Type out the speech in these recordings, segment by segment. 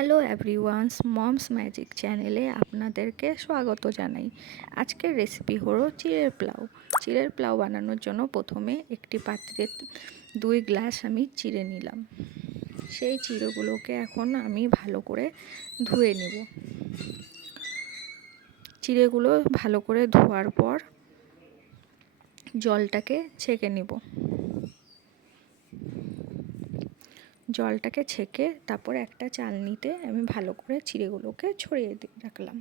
Hello everyone's moms magic চ্যানেলে আপনাদেরকে স্বাগত জানাই। আজকের রেসিপি হলো চিড়ের পোলাও। চিড়ের পোলাও বানানোর জন্য প্রথমে একটি পাত্রে 2 গ্লাস আমি চিড়ে নিলাম। সেই চিড়েগুলোকে এখন আমি ভালো করে ধুয়ে নেব। চিড়েগুলো ভালো করে ধোয়ার পর জলটাকে ছেঁকে নেব। জলটাকে ছেঁকে তারপর একটা চালনিতে আমি ভালো করে চিড়েগুলোকে ছড়িয়ে রাখলাম।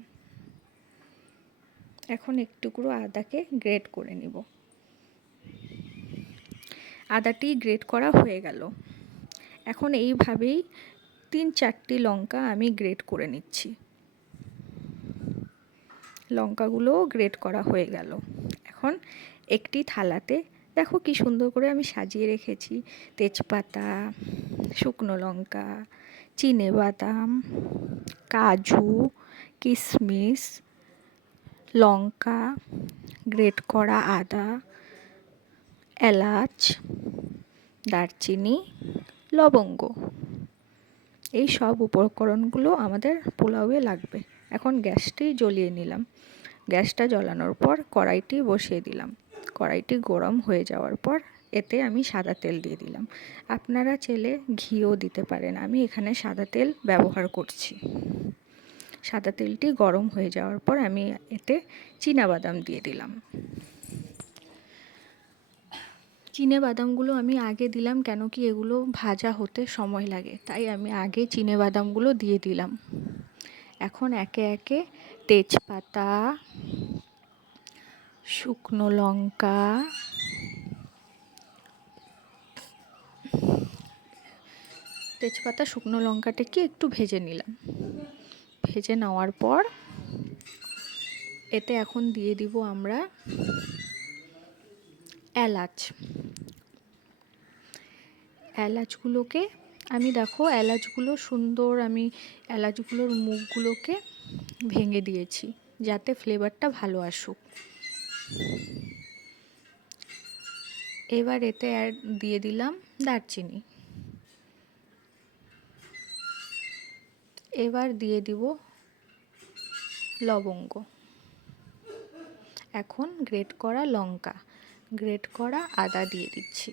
এখন এক টুকরো আদাকে গ্রেট করে নিব। আদাটি গ্রেট করা হয়ে গেল। এখন এইভাবেই 3-4টি লঙ্কা আমি গ্রেট করে নিচ্ছি। লঙ্কাগুলোও গ্রেট করা হয়ে গেল। এখন একটি থালাতে দেখো কি সুন্দর করে আমি সাজিয়ে রেখেছি। তেজপাতা, শুকনো লঙ্কা, চিনেবাদাম, কাজু, কিশমিশ, লঙ্কা, গ্রেট করা আদা, এলাচ, দারচিনি, লবঙ্গ, এই সব উপকরণগুলো আমাদের পোলাওয়ে লাগবে। এখন গ্যাসটি জ্বলিয়ে নিলাম। গ্যাসটা জ্বলানোর পর কড়াইটি বসিয়ে দিলাম। কড়াইটি গরম হয়ে যাওয়ার পর এতে আমি সাদা তেল দিয়ে দিলাম। আপনারা চাইলে ঘিও দিতে পারেন, আমি এখানে সাদা তেল ব্যবহার করছি। সাদা তেলটি গরম হয়ে যাওয়ার পর আমি এতে চীনাবাদাম দিয়ে দিলাম। বাদামগুলো আমি আগে দিলাম, কেন কি এগুলো ভাজা হতে সময় লাগে, তাই আমি আগে বাদামগুলো দিয়ে দিলাম। এখন একে একে তেজপাতা, শুকনো লঙ্কা, শুকনো লঙ্কাটাকে একটু ভেজে নিলাম। ভেজে নেওয়ার পর এতে এখন দিয়ে দিব আমরা এলাচগুলোকে আমি এলাচগুলো সুন্দর, আমি এলাচগুলোর মুখগুলোকে ভেঙে দিয়েছি যাতে ফ্লেভারটা ভালো আসুক। এবার এতে দিয়ে দিলাম দারচিনি। এবার দিয়ে দিব লবঙ্গ। এখন গ্রেট করা লঙ্কা, গ্রেট করা আদা দিয়ে দিচ্ছি।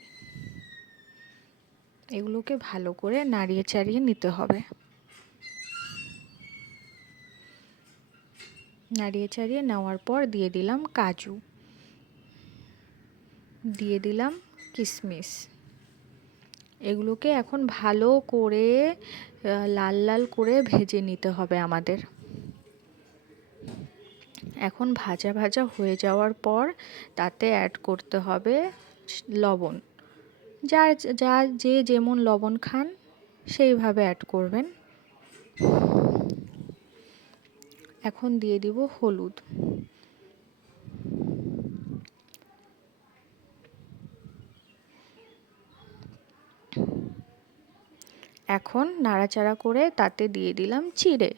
এগুলোকে ভালো করে নাড়িয়ে চাড়িয়ে নিতে হবে। নাড়িয়ে চাড়িয়ে নেওয়ার পর দিয়ে দিলাম কাজু, দিয়ে দিলাম কিশমিশ। এগুলোকে এখন ভালো করে লাল লাল করে ভেজে নিতে হবে আমাদের। এখন ভাজা ভাজা হয়ে যাওয়ার পর তাতে অ্যাড করতে হবে লবণ। যে যেমন লবণ খান সেইভাবে অ্যাড করবেন। এখন দিয়ে দিব হলুদ। এখন নাড়াচাড়া করে তাতে দিয়ে দিলাম চিড়ে।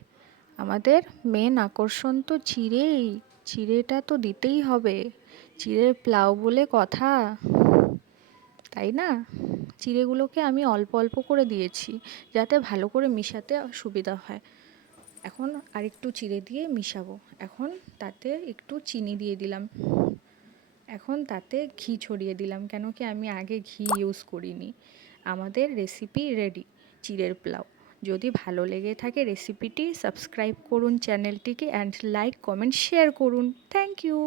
আমাদের মেন আকর্ষণ তো চিড়েই, চিড়েটা তো দিতেই হবে। চিড়ের পোলাও বলে কথা, তাই না? চিড়েগুলোকে আমি অল্প অল্প করে দিয়েছি যাতে ভালো করে মিশাতে সুবিধা হয়। এখন আরেকটু চিড়ে দিয়ে মিশাবো। এখন তাতে একটু চিনি দিয়ে দিলাম। এখন তাতে ঘি ছড়িয়ে দিলাম, কেন কি আমি আগে ঘি ইউজ করিনি। আমাদের রেসিপি রেডি, চিড়ের পোলাও। যদি ভালো লেগে থাকে রেসিপিটি সাবস্ক্রাইব করুন চ্যানেলটিকে, অ্যান্ড লাইক কমেন্ট শেয়ার করুন। Thank you.